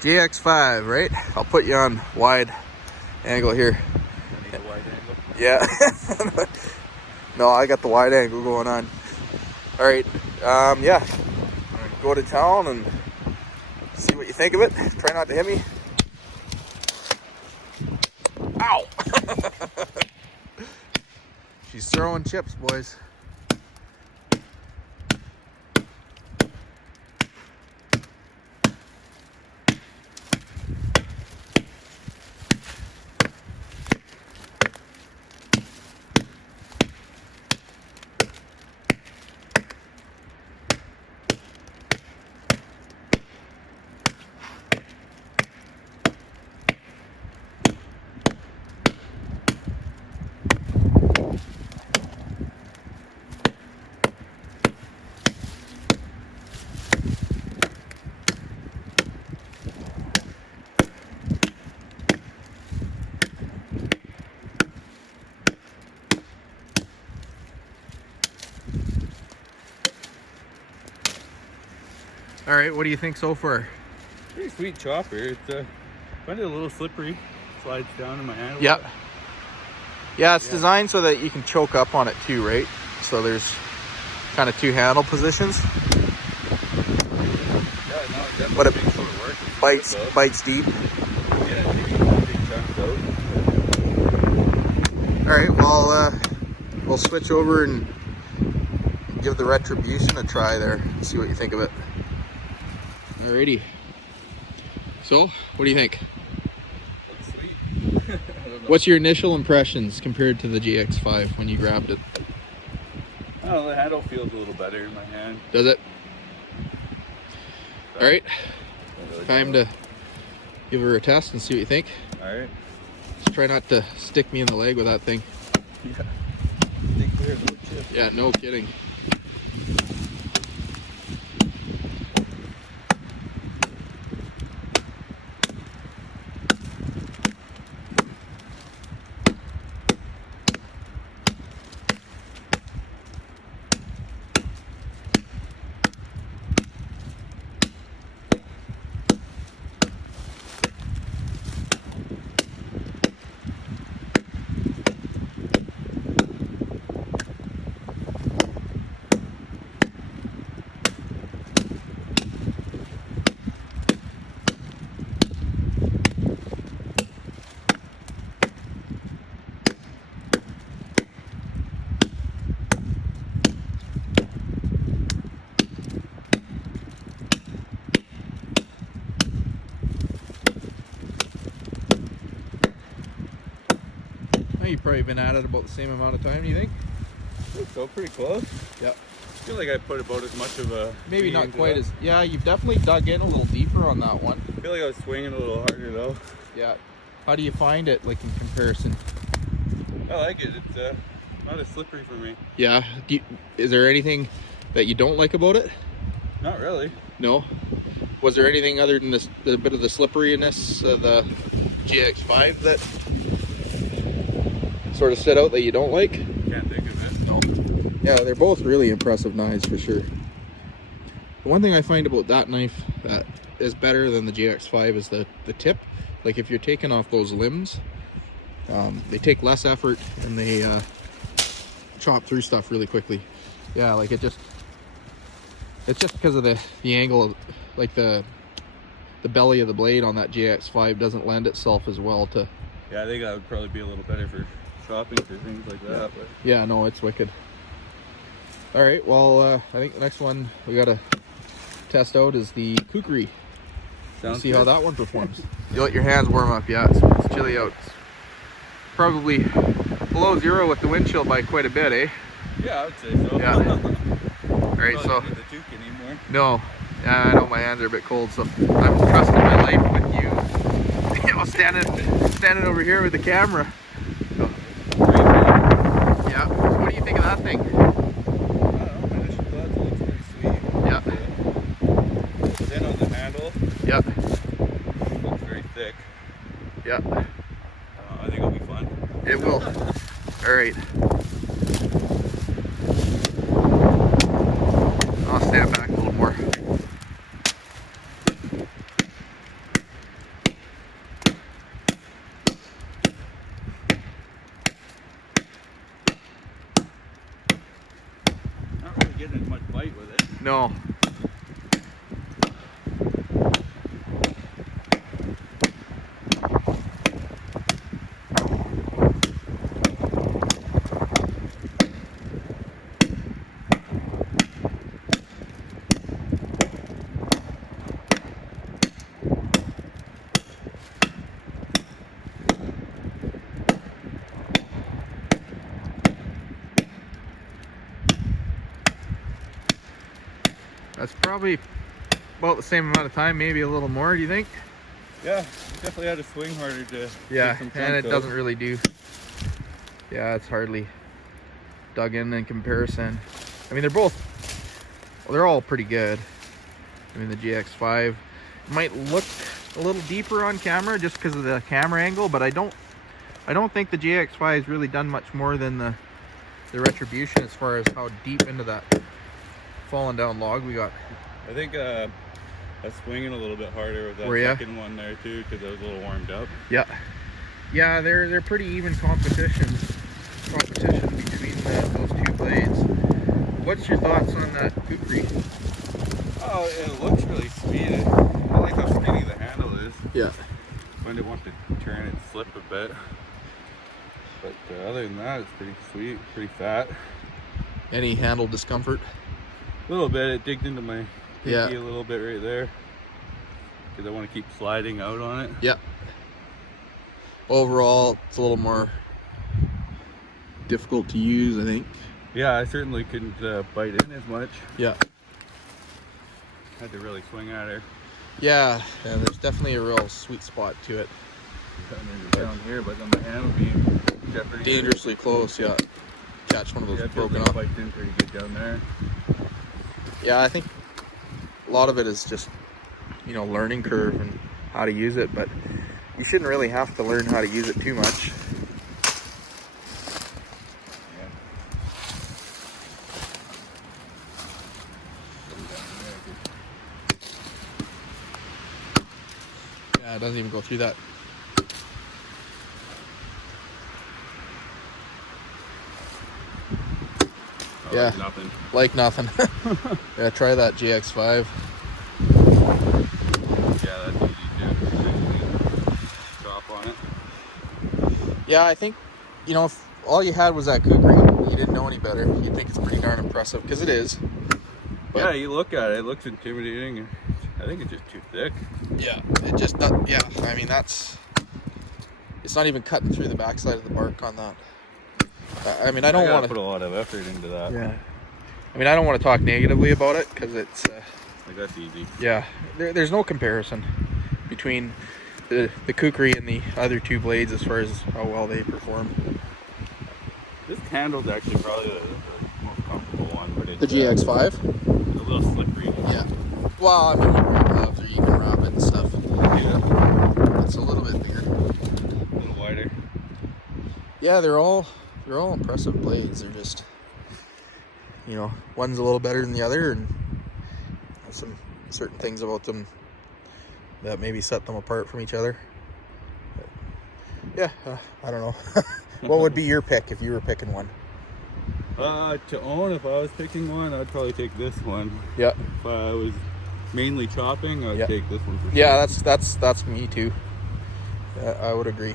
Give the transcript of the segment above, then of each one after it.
JX5, right? I'll put you on wide angle here. I need a wide angle. Yeah. No, I got the wide angle going on. All right. Yeah. Go to town and see what you think of it. Try not to hit me. Ow! She's throwing chips, boys. All right, what do you think so far? Pretty sweet chopper. It's find it a little slippery. Slides down in my hand. Yep. Yeah, it's designed so that you can choke up on it too, right? So there's kind of two handle positions. Yeah, no, definitely. But it makes it work. bites deep. Yeah, big chunks out. All right, well, we'll switch over and give the Retribution a try there. See what you think of it. Alrighty. So, what do you think? Looks sweet. What's your initial impressions compared to the GX5 when you grabbed it? I don't know, the handle feels a little better in my hand. Does it? So, Alright, really time to give her a test and see what you think. Alright. Just try not to stick me in the leg with that thing. Yeah. Stay clear of those chips. Yeah, no kidding. You've probably been at it about the same amount of time, do you think? I think so, pretty close. Yep. I feel like I put about as much of a... Maybe not quite as... Yeah, you've definitely dug in a little deeper on that one. I feel like I was swinging a little harder though. Yeah. How do you find it, like, in comparison? I like it. It's not as slippery for me. Yeah. Is there anything that you don't like about it? Not really. No? Was there anything other than this, the bit of the slipperiness of the GX5 that sort of stood out that you don't like? Can't think of it. No. Yeah, they're both really impressive knives for sure. The one thing I find about that knife that is better than the GX5 is the tip. Like if you're taking off those limbs, they take less effort and they chop through stuff really quickly. Yeah, like it's just because of the angle of, like the belly of the blade on that GX5 doesn't lend itself as well to... Yeah, I think that would probably be a little better for shopping for things like that. But yeah, no, it's wicked. All right, well, I think the next one we gotta test out is the Kukri. sounds See good. how that one performs. You let your hands warm up. Yeah, it's chilly out. It's probably below zero with the wind chill by quite a bit, eh? Yeah, I would say so. Yeah. All right, so Don't need the toque anymore. no, yeah, I know my hands are a bit cold, so I'm trusting my life with you. You know, standing over here with the camera. So, yeah. So what do you think of that thing? I don't know, my initial thoughts, it looks pretty sweet. Yeah. Thin on the handle. Yeah. Looks very thick. Yeah. I think it'll be fun. It will. All right. I'll stand back a little more. No. That's probably about the same amount of time, maybe a little more, do you think? Yeah, definitely had to swing harder to Yeah, get some and it chunks out. doesn't really do. Yeah, it's hardly dug in comparison. I mean, they're all pretty good. I mean, the GX5 might look a little deeper on camera just because of the camera angle, but I don't think the GX5 has really done much more than the Retribution as far as how deep into that fallen down log we got. I think I was swinging a little bit harder with that second one there too, because I was a little warmed up. Yeah, yeah, they're pretty even competition between those two blades. What's your thoughts on that Kukri? Oh, it looks really sweet. I like how skinny the handle is. Yeah. When it wants to turn and slip a bit. But other than that, it's pretty sweet, pretty fat. Any handle discomfort? A little bit. It digged into my pinky a little bit right there. Because I want to keep sliding out on it. Yeah. Overall, it's a little more difficult to use, I think. Yeah, I certainly couldn't bite in as much. Yeah. Had to really swing at her. Yeah, there's definitely a real sweet spot to it. Down here, but on the handle beam, dangerously close. Yeah, catch one of those broken up. Bite in pretty good down there. Yeah, I think a lot of it is just, you know, learning curve and how to use it, but you shouldn't really have to learn how to use it too much. Yeah, it doesn't even go through that. Yeah, like nothing. Yeah, try that GX5. Yeah, that's easy too. Drop on it. Yeah, I think, you know, if all you had was that Kukri, you didn't know any better, you'd think it's pretty darn impressive, because it is. But yeah, you look at it, it looks intimidating. I think it's just too thick. Yeah, it just does. Yeah, I mean, it's not even cutting through the backside of the bark on that. I mean, I don't want to put a lot of effort into that. Yeah. I mean, I don't want to talk negatively about it, because it's like, that's easy. Yeah, there's no comparison between the Kukri and the other two blades as far as how well they perform. This handle's actually probably the most comfortable one, but it's the GX5. A little slippery. Yeah. Well, I mean, you wear gloves or you can wrap it and stuff. Yeah. It's a little bit bigger. A little wider. Yeah, they're all impressive blades. They're just, you know, one's a little better than the other, and some certain things about them that maybe set them apart from each other. But yeah, I don't know. What would be your pick if you were picking one? To own, if I was picking one, I'd probably take this one. Yeah. If I was mainly chopping, I'd take this one for sure. Yeah, that's me too. I would agree.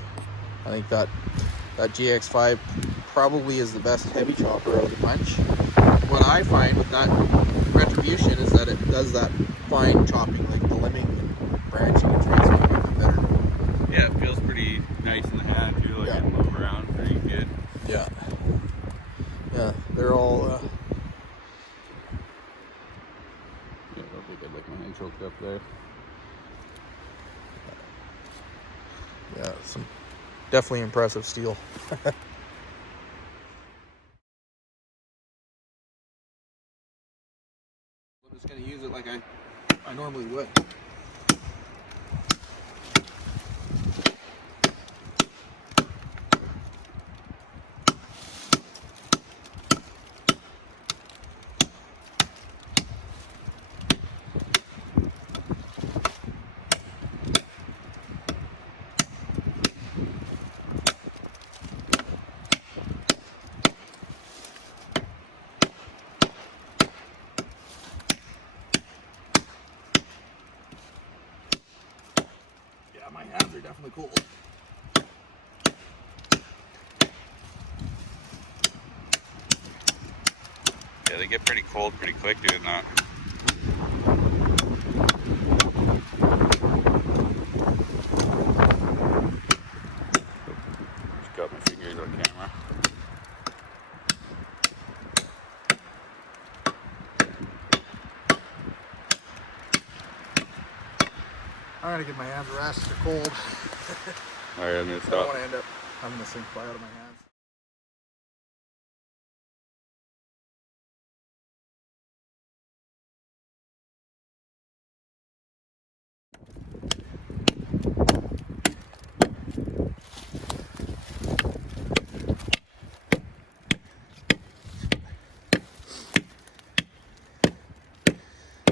I think that GX5 probably is the best heavy chopper of the bunch. What I find with that Retribution is that it does that fine chopping, like the limbing and branching and trees a little bit better. Yeah, it feels pretty nice in the hand too, like it can move around pretty good. Yeah. Yeah, they're all yeah, that'll be good, like my hand choked up there. Yeah, some definitely impressive steel. I'm just gonna use it like I normally would. My hands are definitely cold. Yeah, they get pretty cold pretty quick doing that. Just got my fingers on camera. I'm gonna give my hands a rest. They're cold. Alright, I'm gonna I don't stop. want to end up having this thing fly out of my hands.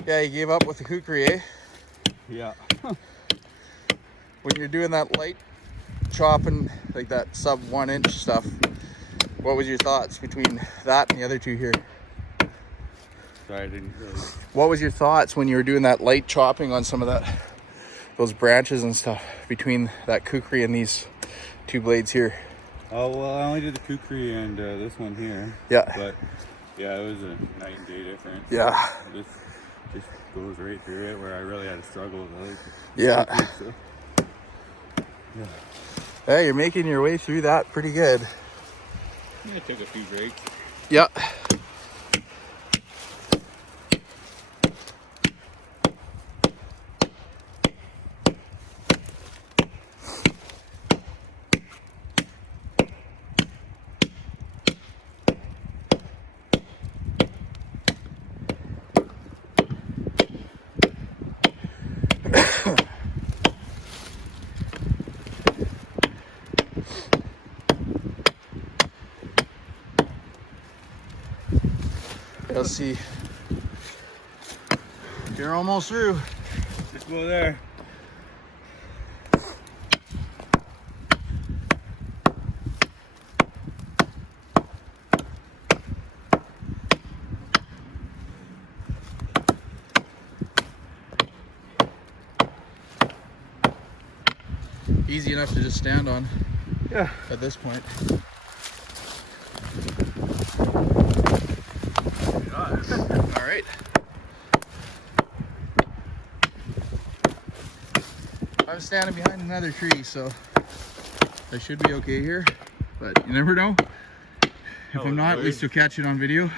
Yeah, you gave up with the kukri, eh? Yeah. When you're doing that light chopping, like that sub 1 inch stuff, what was your thoughts between that and the other two here? Sorry, I didn't really. What was your thoughts when you were doing that light chopping on some of those branches and stuff between that kukri and these two blades here? Oh, well, I only did the kukri and this one here. Yeah. But yeah, it was a night and day difference. Yeah. It just goes right through it where I really had to struggle with it. Yeah. So, yeah. Hey, you're making your way through that pretty good. Yeah, I took a few breaks. Yeah. Let's see. You're almost through. Just go there. Easy enough to just stand on. Yeah. At this point. All right. I'm standing behind another tree, so I should be okay here, but you never know. If I'm not, at least you'll catch it on video.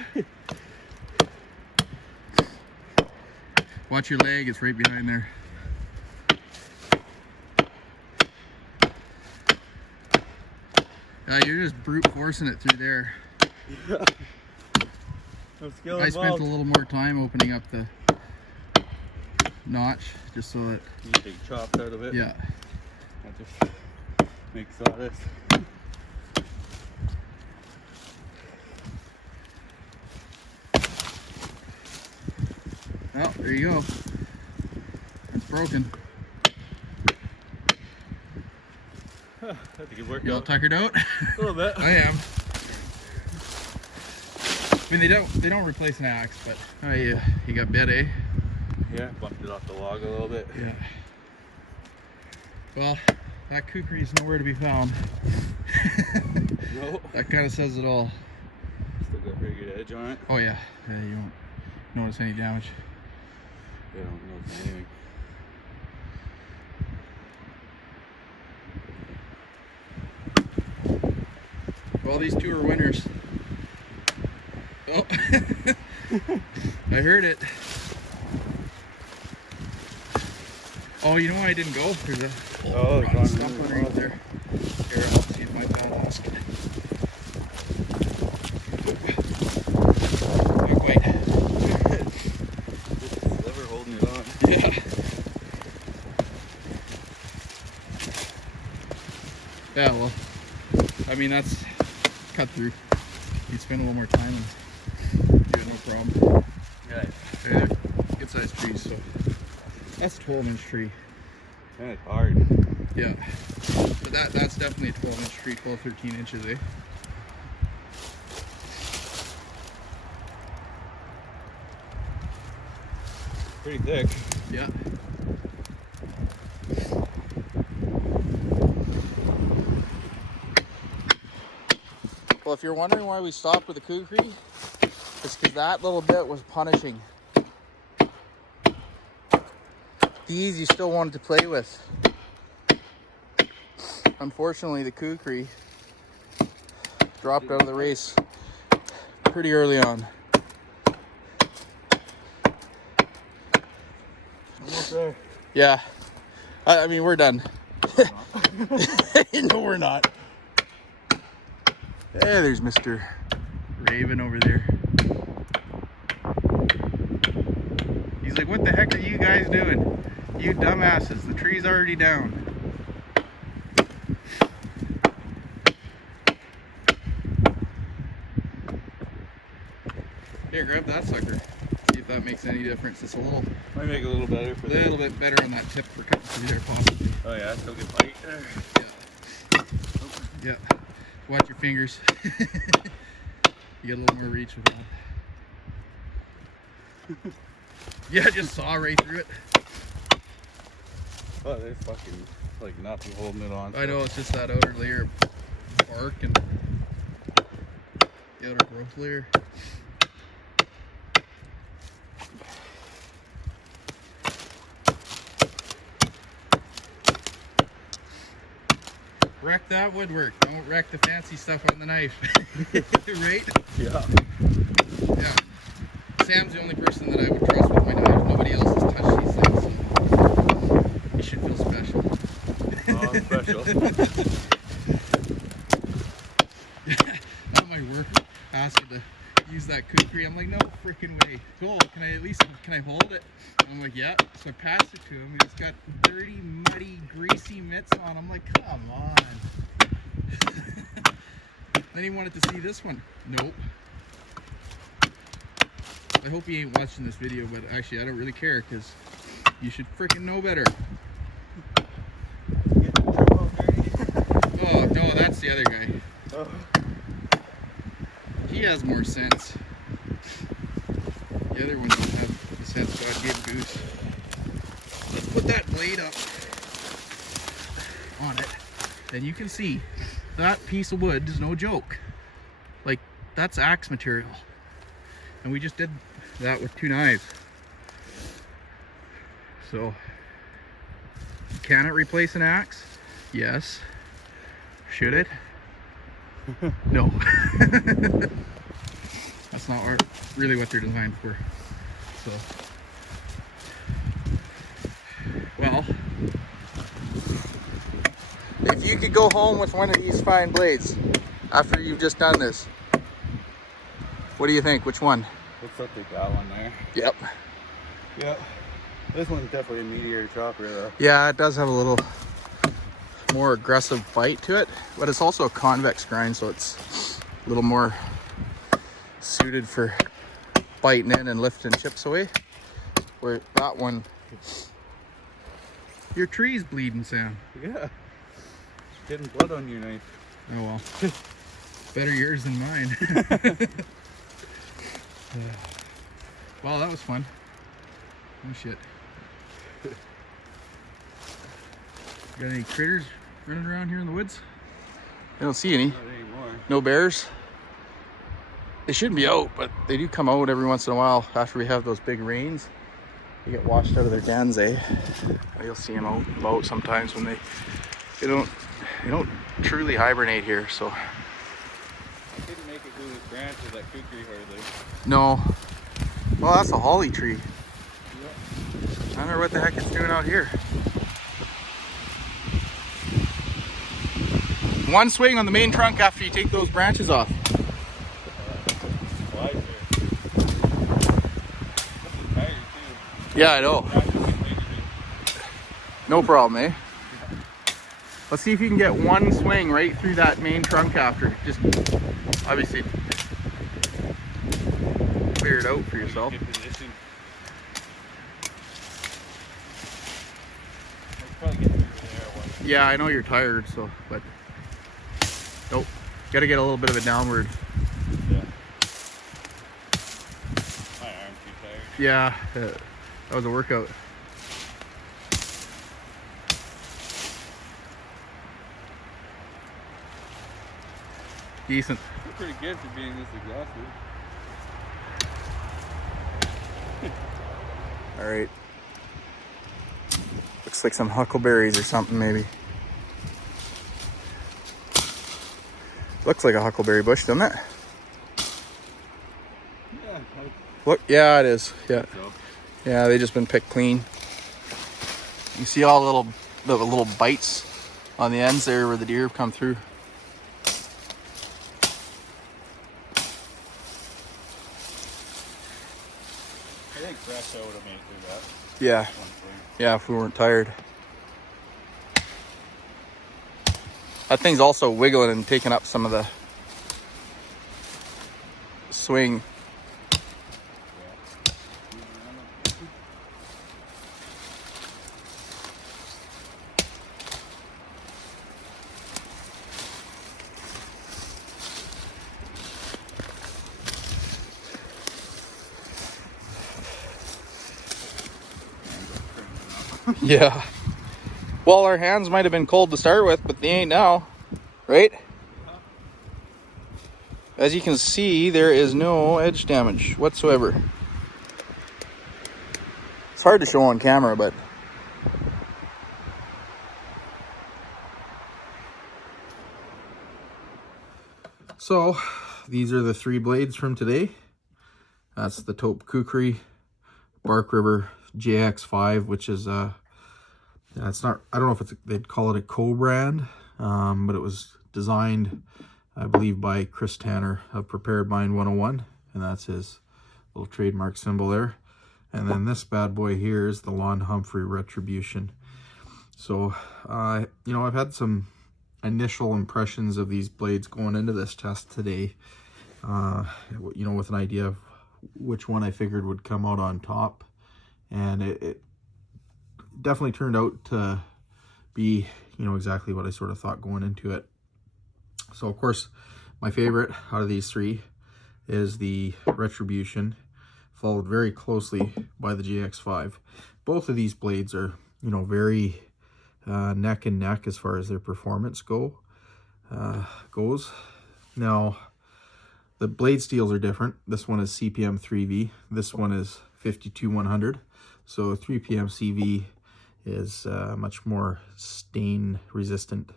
Watch your leg, it's right behind there. You're just brute forcing it through there. Yeah. I spent a little more time opening up the notch just so that you take chops out of it. Yeah. That just makes all this. Well, there you go. It's broken. That's a good workout. You all tuckered out? A little bit. I am. I mean, they don't replace an axe, but you got bed, eh? Yeah, bumped it off the log a little bit. Yeah. Well, that kukri is nowhere to be found. No. That kind of says it all. Still got a pretty good edge on it. Oh yeah. Yeah, you won't notice any damage. Yeah, I don't notice anything. Well, these two are winners. Oh, I heard it. Oh, you know why I didn't go? There's a rotten stump underneath there. Here, I'll see if my pal wants it. Not quite. Just a sliver holding it on. Yeah. Yeah, well, I mean, that's cut through. You spend a little more time and do it, no problem. Yeah. They're good sized trees, so that's a 12-inch tree. Kind of hard. Yeah, but that's definitely a 12-inch tree, 12, 13 inches, eh? Pretty thick. Yeah. So if you're wondering why we stopped with the Kukri, it's because that little bit was punishing. These you still wanted to play with. Unfortunately, the Kukri dropped out of the race pretty early on. Almost there. Yeah, I mean, we're done. No, we're not. Hey, there's Mr. Raven over there. He's like, what the heck are you guys doing? You dumbasses, the tree's already down. Here, grab that sucker. See if that makes any difference. It's a little... Might make it a little better for a little bit better on that tip for cutting through there, possibly. Oh yeah, still get light there. Yeah. Yeah. Watch your fingers. You get a little more reach with that. Yeah, just saw right through it. Oh, there's fucking like nothing holding it on. I know, it's just that outer layer of bark and the outer growth layer. Wreck that woodwork. Don't wreck the fancy stuff on the knife. Right? Yeah. Yeah. Sam's the only person that I would trust with my knife. Nobody else has touched these things, so you should feel special. Oh, special. Not my work. Ask you to use that Kukri. I'm like, no freaking way. Cool. Can I hold it? I'm like, yeah. So I pass it to him. He's got dirty, muddy, greasy mitts on. I'm like, come on. Then he wanted to see this one. Nope. I hope he ain't watching this video, but actually I don't really care because you should freaking know better. Oh, no, that's the other guy. Oh. He has more sense. The other one doesn't have his head, so I'd give goose. Let's put that blade up on it. Then you can see that piece of wood is no joke. Like, that's axe material. And we just did that with 2 knives. So, can it replace an axe? Yes. Should it? No. That's not really what they're designed for. So, well, if you could go home with one of these fine blades after you've just done this, what do you think? Which one? Looks like they got one there. Yep. Yep. This one's definitely a meteor chopper though. Yeah, it does have a little more aggressive bite to it, but it's also a convex grind, so it's a little more suited for biting in and lifting chips away. Where that one, your tree's bleeding, Sam. Yeah. Getting blood on your knife. Oh well. Better yours than mine. Well, that was fun. Oh shit. Got any critters running around here in the woods? I don't see any. Not anymore. No bears? They shouldn't be out, but they do come out every once in a while after we have those big rains. They get washed out of their dens, eh? You'll see them out about sometimes when they don't truly hibernate here, so. I couldn't make it through this branch of that kukri hardly. No. Well, that's a holly tree. Yep. I wonder what the heck it's doing out here. One swing on the main trunk after you take those branches off. Yeah, I know. No problem, eh? Let's see if you can get one swing right through that main trunk after. Just obviously clear it out for yourself. Yeah, I know you're tired, so, but nope. Gotta get a little bit of a downward. Yeah. My arm's too tired. Yeah, that was a workout. Decent. pretty good for being this exhausted. All right. Looks like some huckleberries or something, maybe. Looks like a huckleberry bush, doesn't it? Yeah. Look, yeah, it is. Yeah. So. Yeah, they just been picked clean. You see all the little bites on the ends there where the deer have come through. I think fresh I would have made it through that. Yeah. Yeah, if we weren't tired. That thing's also wiggling and taking up some of the swing. Yeah. Well, our hands might have been cold to start with, but they ain't now, right? As you can see, there is no edge damage whatsoever. It's hard to show on camera, but so these are the 3 blades from today. That's the Tope Kukri Bark River JX5, which is it's not, I don't know if they'd call it a co-brand, but it was designed, I believe, by Chris Tanner of Prepared Mind 101, and that's his little trademark symbol there. And then this bad boy here is the Lon Humphrey Retribution. So, you know, I've had some initial impressions of these blades going into this test today, you know, with an idea of which one I figured would come out on top. And it definitely turned out to be, you know, exactly what I sort of thought going into it. So, of course, my favorite out of these 3 is the Retribution, followed very closely by the JX5. Both of these blades are, you know, very neck and neck as far as their performance goes. Now, the blade steels are different. This one is CPM 3V. This one is 52100. So 3PM CV is much more stain resistant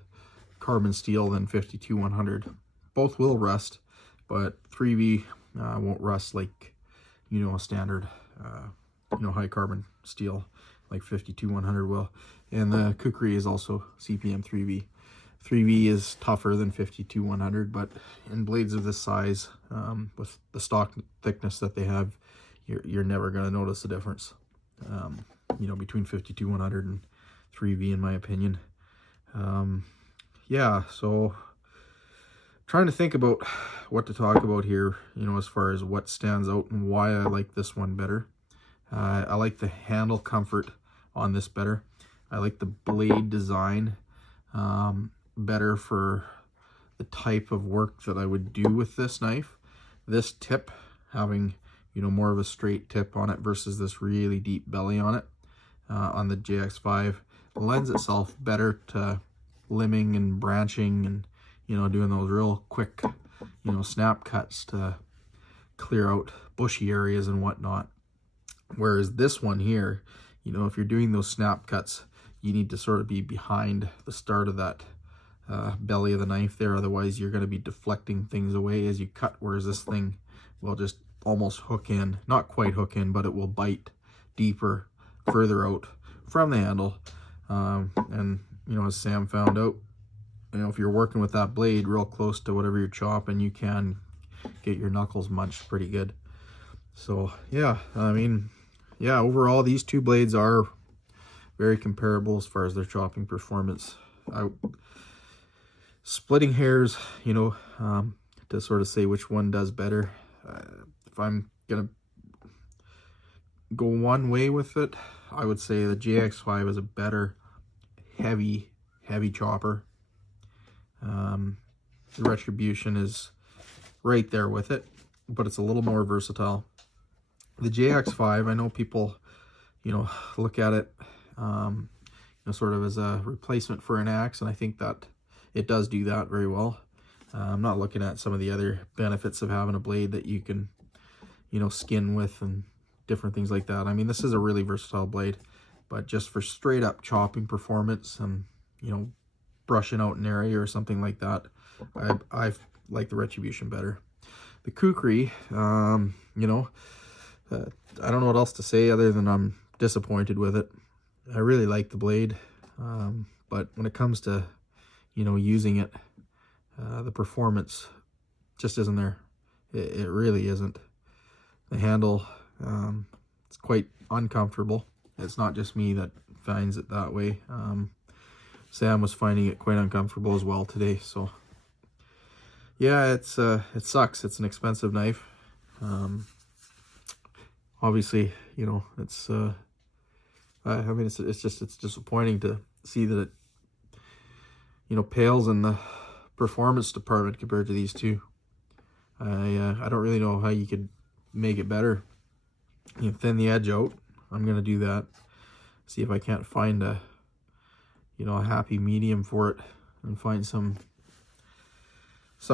carbon steel than 52100. Both will rust, but 3V won't rust like, you know, a standard you know, high carbon steel like 52100 will. And the Kukri is also CPM 3V. 3V is tougher than 52100, but in blades of this size, with the stock thickness that they have, you're never going to notice the difference, you know, between 52100 and 3V, in my opinion. Yeah, so trying to think about what to talk about here, you know, as far as what stands out and why I like this one better. I like the handle comfort on this better. I like the blade design better for the type of work that I would do with this knife. This tip having, you know, more of a straight tip on it versus this really deep belly on it on the JX5 lends itself better to limbing and branching and, you know, doing those real quick, you know, snap cuts to clear out bushy areas and whatnot. Whereas this one here, you know, if you're doing those snap cuts, you need to sort of be behind the start of that belly of the knife there. Otherwise, you're going to be deflecting things away as you cut, whereas this thing will just almost hook in. Not quite hook in, but it will bite deeper, further out from the handle. And, you know, as Sam found out, you know, if you're working with that blade real close to whatever you're chopping, you can get your knuckles munched pretty good. So, yeah, I mean, yeah, overall, these 2 blades are very comparable as far as their chopping performance. Splitting hairs, you know, to sort of say which one does better. If I'm gonna go one way with it, I would say the JX5 is a better heavy chopper. The Retribution is right there with it, but it's a little more versatile. The JX5, I know people, you know, look at it, you know, sort of as a replacement for an axe, and I think that it does do that very well. I'm not looking at some of the other benefits of having a blade that you can, you know, skin with and different things like that. I mean, this is a really versatile blade, but just for straight up chopping performance and, you know, brushing out an area or something like that, I like the Retribution better. The Kukri, you know, I don't know what else to say other than I'm disappointed with it. I really like the blade, but when it comes to, you know, using it, the performance just isn't there. It really isn't. The handle, it's quite uncomfortable. It's not just me that finds it that way. Sam was finding it quite uncomfortable as well today. So yeah, it sucks. It's an expensive knife. Obviously, you know, it's I mean, it's disappointing to see that it, you know, pales in the performance department compared to these two. I don't really know how you could make it better. You know, thin the edge out. I'm gonna do that. See if I can't find a, you know, a happy medium for it, and find some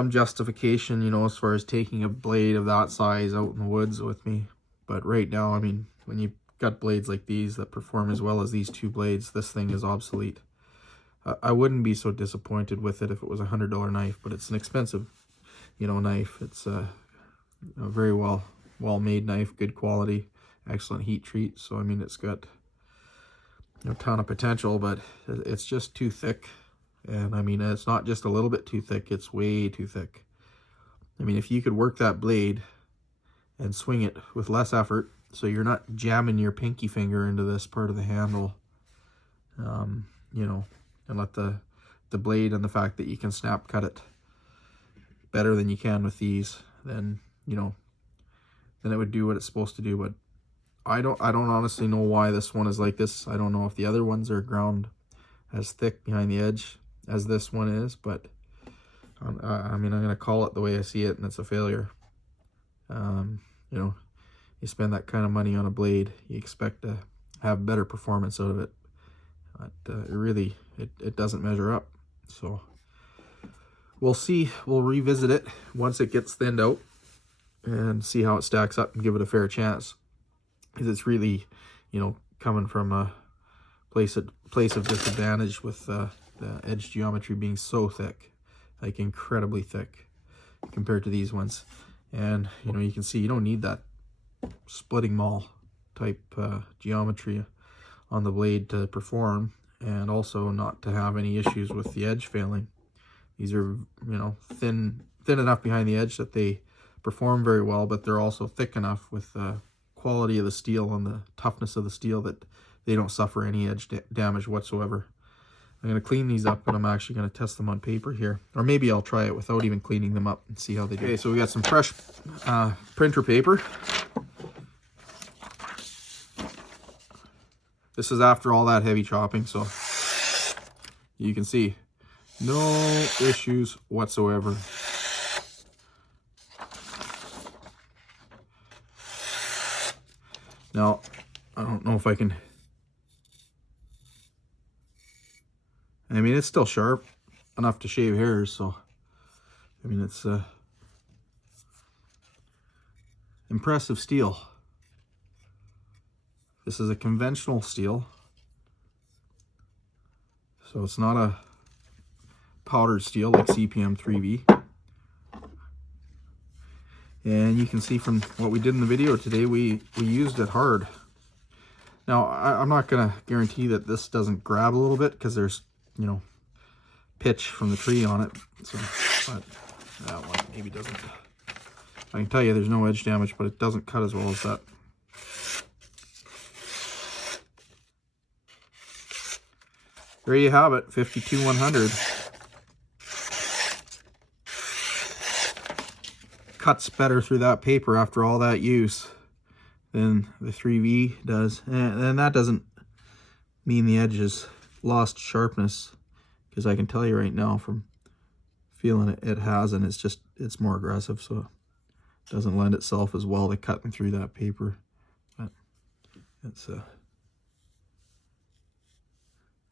justification, you know, as far as taking a blade of that size out in the woods with me. But right now, I mean, when you've got blades like these that perform as well as these two blades, this thing is obsolete. I wouldn't be so disappointed with it if it was a $100 knife, but it's an expensive, you know, knife. It's a very well made knife, good quality, excellent heat treat. So I mean, it's got a ton of potential, but it's just too thick. And I mean, it's not just a little bit too thick, it's way too thick. I mean, if you could work that blade and swing it with less effort, so you're not jamming your pinky finger into this part of the handle, you know, and let the blade and the fact that you can snap cut it better than you can with these, then, you know, then it would do what it's supposed to do. But I don't honestly know why this one is like this. I don't know if the other ones are ground as thick behind the edge as this one is, but I mean, I'm gonna call it the way I see it, and it's a failure. You know, you spend that kind of money on a blade, you expect to have better performance out of it, but it doesn't measure up. So we'll see. We'll revisit it once it gets thinned out and see how it stacks up and give it a fair chance, because it's really, you know, coming from a place of disadvantage with the edge geometry being so thick, like incredibly thick compared to these ones. And you know, you can see you don't need that splitting maul type geometry on the blade to perform, and also not to have any issues with the edge failing. These are, you know, thin enough behind the edge that they perform very well, but they're also thick enough with the quality of the steel and the toughness of the steel that they don't suffer any edge damage whatsoever. I'm going to clean these up, and I'm actually going to test them on paper here. Or maybe I'll try it without even cleaning them up and see how they do. Okay, so we got some fresh printer paper. This is after all that heavy chopping, so you can see no issues whatsoever. Now, I don't know if I can... I mean, it's still sharp enough to shave hairs, so I mean, it's impressive steel. This is a conventional steel, so it's not a powdered steel like CPM 3V. And you can see from what we did in the video today, we used it hard. Now, I'm not gonna guarantee that this doesn't grab a little bit, because there's, you know, pitch from the tree on it. So, but that one maybe doesn't. I can tell you there's no edge damage, but it doesn't cut as well as that. There you have it, 52-100. Cuts better through that paper after all that use than the 3V does. And that doesn't mean the edges lost sharpness, because I can tell you right now from feeling it, it has, and it's more aggressive, so it doesn't lend itself as well to cutting through that paper. But it's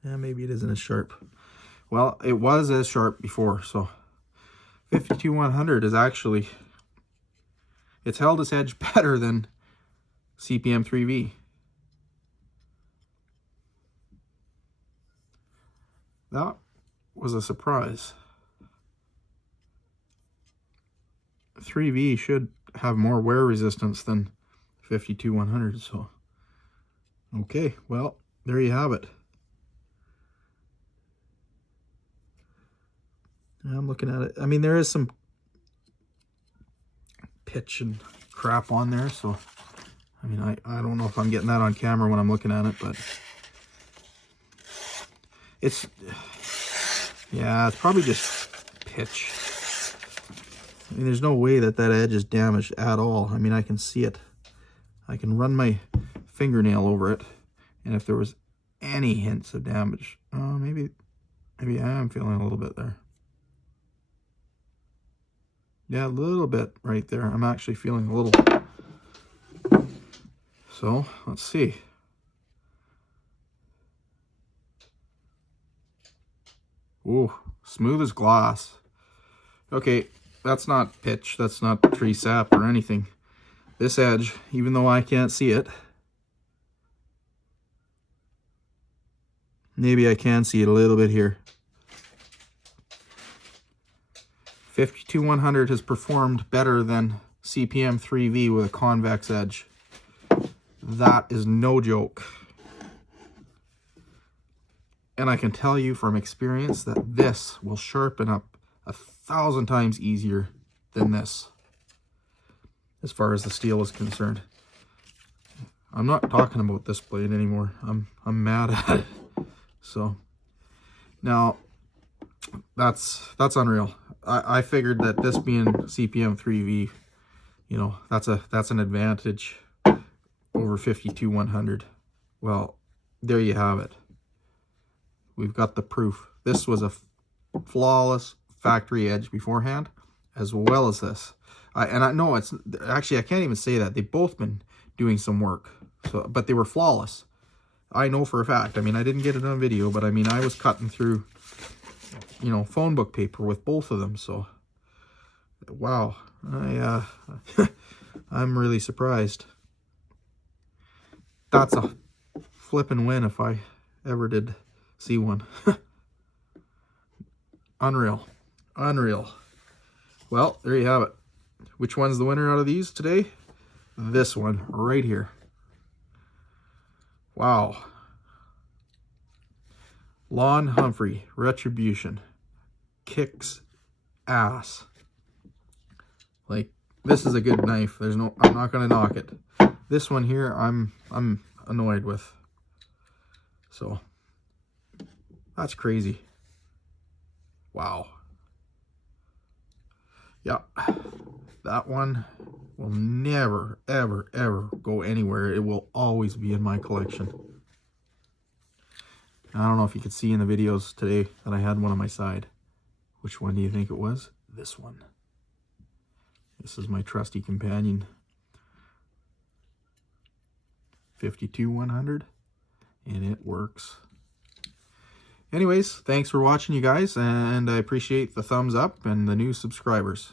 yeah, maybe it isn't as sharp. Well, it was as sharp before, so 52100 is actually, it's held its edge better than CPM 3V. That was a surprise. 3V should have more wear resistance than 52100, so okay, well, there you have it. I'm looking at it. I mean, there is some pitch and crap on there, so I mean, I don't know if I'm getting that on camera when I'm looking at it, but it's, yeah, it's probably just pitch. I mean, there's no way that that edge is damaged at all. I mean, I can see it. I can run my fingernail over it, and if there was any hints of damage, maybe I am feeling a little bit there. Yeah, a little bit right there. I'm actually feeling a little. So, let's see. Ooh, smooth as glass. Okay, that's not pitch. That's not tree sap or anything. This edge, even though I can't see it, maybe I can see it a little bit here. 52100 has performed better than CPM 3V with a convex edge. That is no joke. And I can tell you from experience that this will sharpen up 1,000 times easier than this, as far as the steel is concerned. I'm not talking about this blade anymore. I'm mad at it. So now that's unreal. I figured that this being CPM 3V, you know, that's an advantage over 52100. Well, there you have it. We've got the proof. This was a flawless factory edge beforehand, as well as this. And I know it's actually, I can't even say that. They've both been doing some work, so, but they were flawless. I know for a fact. I mean, I didn't get it on video, but I mean, I was cutting through, you know, phone book paper with both of them. So, wow, I'm really surprised. That's a flippin' win if I ever did see one. Unreal. Unreal. Well, there you have it. Which one's the winner out of these today? This one right here. Wow. Lon Humphrey Retribution. Kicks ass. Like, this is a good knife. There's no, I'm not gonna knock it. This one here, I'm annoyed with. So that's crazy. Wow. Yeah, that one will never, ever, ever go anywhere. It will always be in my collection. I don't know if you could see in the videos today that I had one on my side. Which one do you think it was? This one. This is my trusty companion. 52100, and it works. Anyways, thanks for watching, you guys, and I appreciate the thumbs up and the new subscribers.